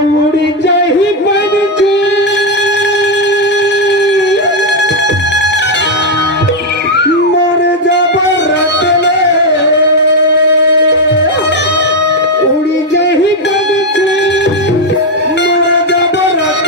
उड़ी जाही बनती मर जबरत ले उड़ी जाही बनती मर जबरत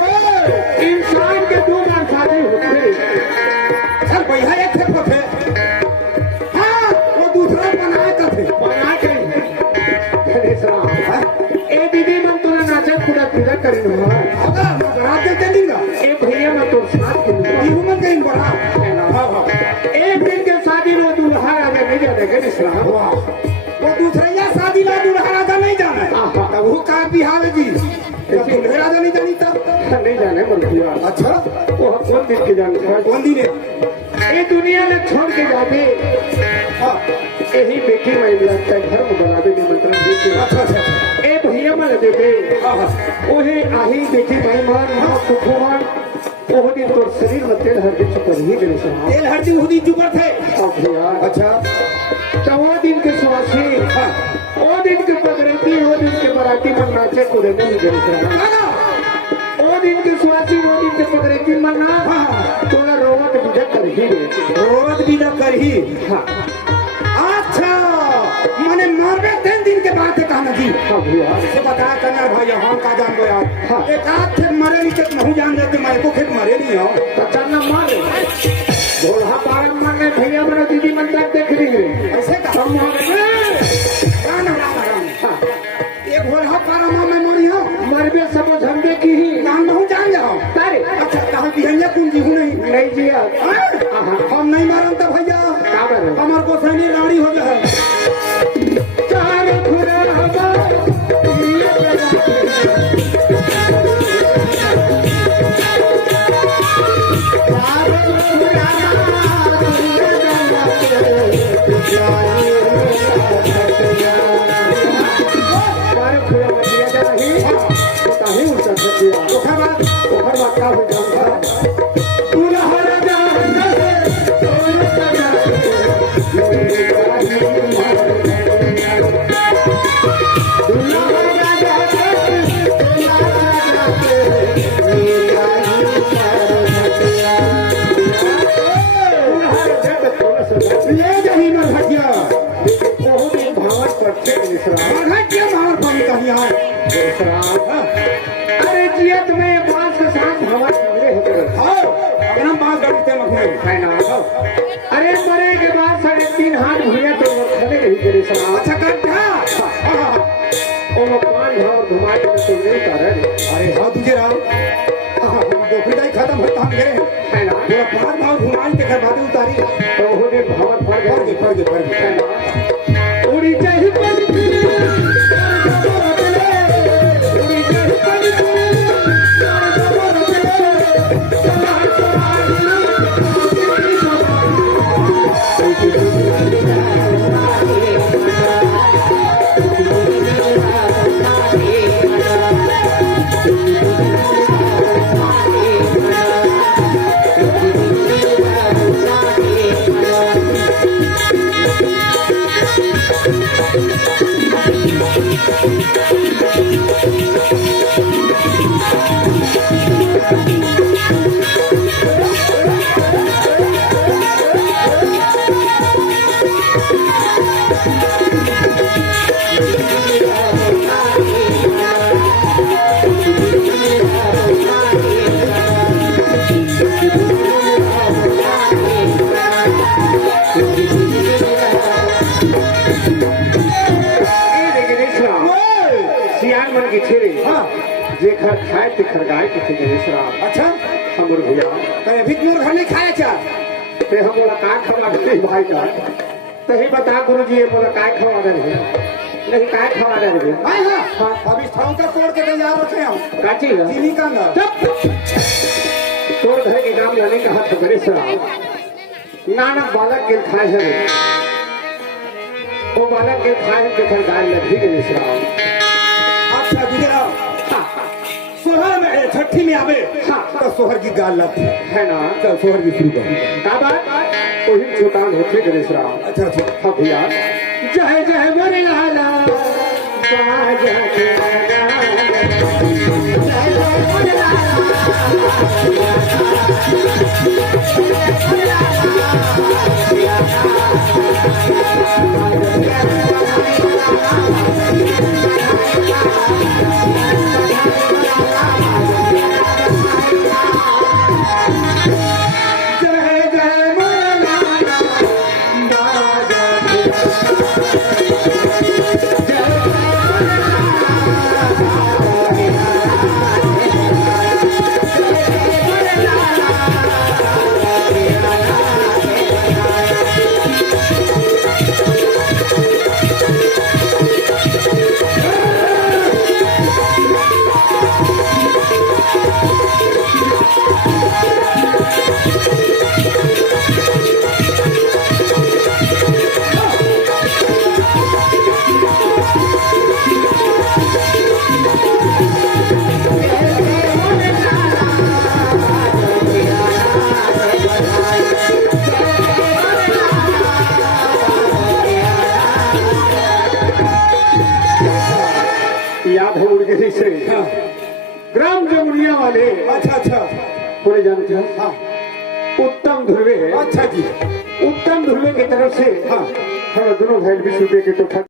इंसान के दो बार शादी होते सर भैया एक थे पथे हाँ वो दूसरा बनाए थे बना के ए दीदी मन तो नाचे पूरा पूरा करी न होगा रात के दिन ए भैया मैं तो साथ के ये मन कहीं बड़ा एक दिन के शादी में दूल्हा राजा नहीं जाने के निसरा वो दूसरा या शादी में दूल्हा राजा नहीं जाना है वो का बिहार जी दूल्हे राजा नहीं जानी तब नहीं जाने बोलिए अच्छा वो कौन दिन के जाने कौन दिन ये दुनिया में छोड़ के जाते यही बेटी मैं लगता है घर में बना दे निमंत्रण देते अच्छा ए भैया मन देते ओहे आही बेटी मैं मान हां सुखवान वो दिन तो शरीर में तेल हल्दी चुपर ही गए से तेल हल्दी हुदी चुपर थे भैया अच्छा तो वो दिन के सुवासी वो दिन के पगड़ती वो दिन के बराती मन नाचे कूदे नहीं गए से वो दिन के सुवासी वो दिन के पगड़ती मन ना थोड़ा रोवत विदा कर ही रोवत विदा कर ही हां अच्छा माने मारवे 3 दिन के बाद कहना जी हां भैया से बता करना भाई हम का जान दो यार एक आध थे मरे नहीं चत नहीं जान देते मैं को खेत मरे नहीं हो तो चलना मारे भोला पारम मन ने भैया मेरा दीदी मन तक देख ली ऐसे का हम मारे गाना गाना एक भोला पारम में मरी हो मरबे सब झंडे की ही नाम नहीं जान जाओ तारे अच्छा कहां बिहनिया कुंजी हूं नहीं जी हम नहीं मारम तो भैया हमार को सैनी रानी हो जाए चार खुरा अरे जियत में बांस के साथ भवन मिले होते अपना बांस गढ़ते मखने खाना अरे मरे के बाद 3.5 हाथ भैया तो खड़े नहीं करे सना अच्छा करता ओ मकान और घुमाए तो नहीं कर अरे हां तुझे राम दोपहर खत्म होता हम गए उड़ी जाहि पंछी उड़ी जाहि पंछी जे घर खाए ते घर गाय के थे गणेशरा। अच्छा हमर भैया कहे भी मोर घर नहीं खाया चा ते हम बोला का खवा दे भाई का तही बता गुरुजी ये बोला का खवा दे नहीं का खवा दे हां हां अभी थाउ का तोड़ के तैयार रखे हम काची चीनी का अंदर चुप तोर घर के काम जाने का हाथ गणेशरा नाना बालक के खाए है वो बालक के खाए के घर गाय लगी गणेशरा। अच्छा गुजरा सोहर में छठी में आवे तो सोहर की गाल लगती है ना। चल सोहर की शुरू कर का बात कोई छोटा होते गणेश राम। अच्छा अच्छा हाँ भैया जय जय बोले लाला बाजा के लाला जय जय बोले लाला ग्राम जमुनिया वाले। अच्छा अच्छा पूरे जानते हैं हाँ उत्तम ध्रुवे। अच्छा जी उत्तम ध्रुवे की तरफ से हाँ हम दोनों भाई 20 रुपए के तो